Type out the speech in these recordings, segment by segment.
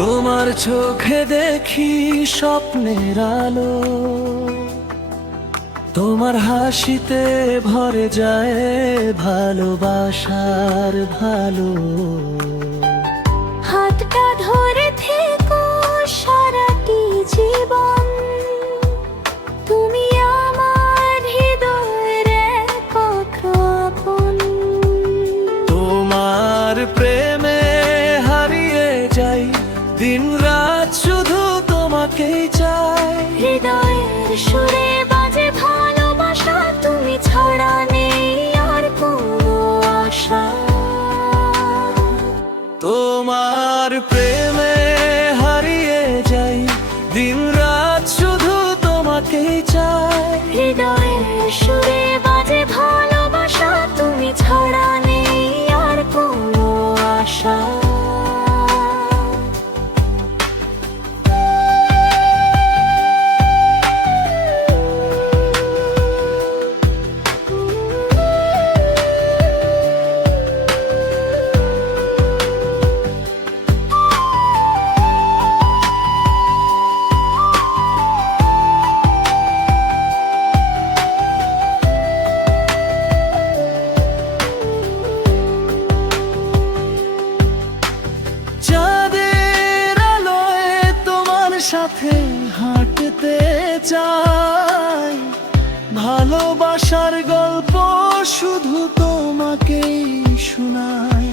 তোমার চোখে দেখি স্বপ্নের আলো, তোমার হাসিতে ভরে যায় ভালোবাসার ভালো। হাতটা ধরে থেকো সারাটি জীবন, তুমি আমার হৃদয়ের এক আপন। তোমার প্রেমে হারিয়ে যাই, দিন রাত শুধু তোমাকেই চাই। হৃদয়ের সুরে বাজে ভালোবাসা, তুমি ছাড়া নেই আর কোনো আশা। তোমার প্রেমে হারিয়ে যাই, দিন রাত শুধু তোমাকেই চাই। হৃদয়ের সুরে বাজে ভালোবাসা, তুমি ছাড়া নেই আর কোনো আশা। চাঁদের আলোয় তোমার সাথে হাঁটতে চাই, ভালোবাসার গল্প শুধু তোমাকেই শোনাই।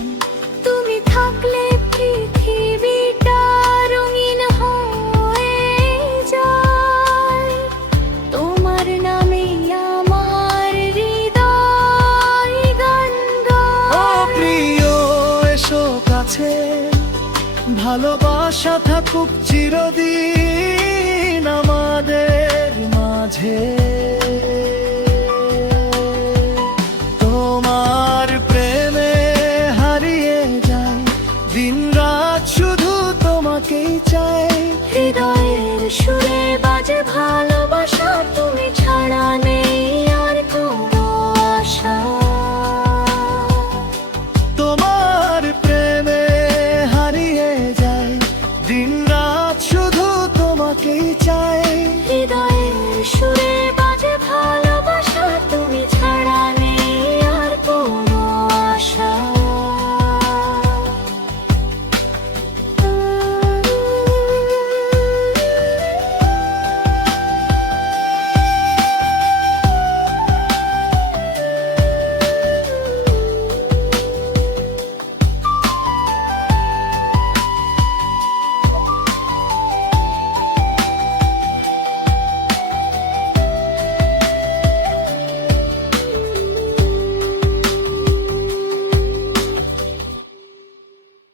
তুমি থাকলে পৃথিবীটা রঙিন হয়ে যায়, তোমার নামে আমার হৃদয় গান ও গায়। প্রিয়, এসো কাছে, ভালোবাসা থাকুক চিরদিন আমাদের মাঝে। তোমার প্রেমে হারিয়ে যাই, দিন রাত শুধু তোমাকেই চাই। হৃদয়ের সুরে বাজে ভালোবাসা, তুমি ছাড়া নেই আর কোনো আশা।